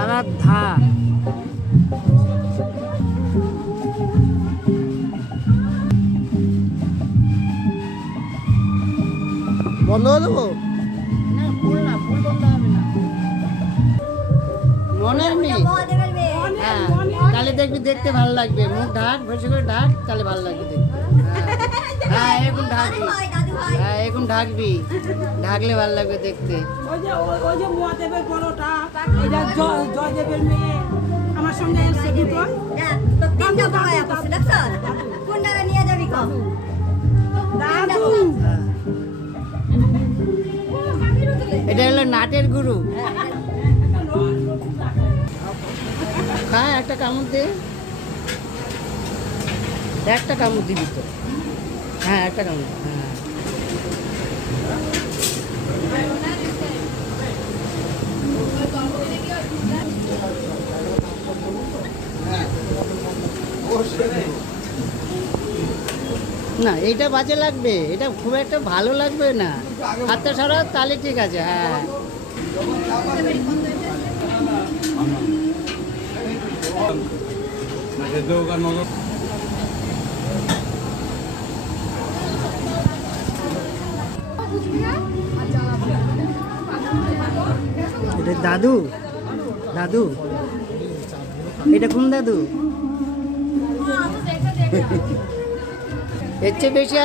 আরাধ্যা বন্ধ করে দেবো না, ফুল না, ফুল বন্ধ হবে না। মনের মেয়ে, হ্যাঁ, তাহলে দেখবি দেখতে ভালো লাগবে। মুখ ঢাক, বেশি করে ঢাক, তাহলে ভালো লাগবে দেখতে। হ্যাঁ, এরকম ঢাকবি, হ্যাঁ এরকম ঢাকবি, ঢাকলে ভালো লাগবে দেখতে। ওই যে মহাদেবের বড়টা, এটা জয়দেবের মেয়ে আমার সঙ্গে এসে দুটো দাদু। এটা হলো নাটের গুরু। হ্যাঁ, একটা কামড় দে, একটা কামড় দিবি তো। হ্যাঁ, একটা কামড়, হ্যাঁ। না, এটা বাজে লাগবে, এটা খুব একটা ভালো লাগবে না। হাতটা সরাও, তাহলে ঠিক আছে। হ্যাঁ, এটা দাদু, দাদু, এটা কোন দাদু? এর চেয়ে বেশি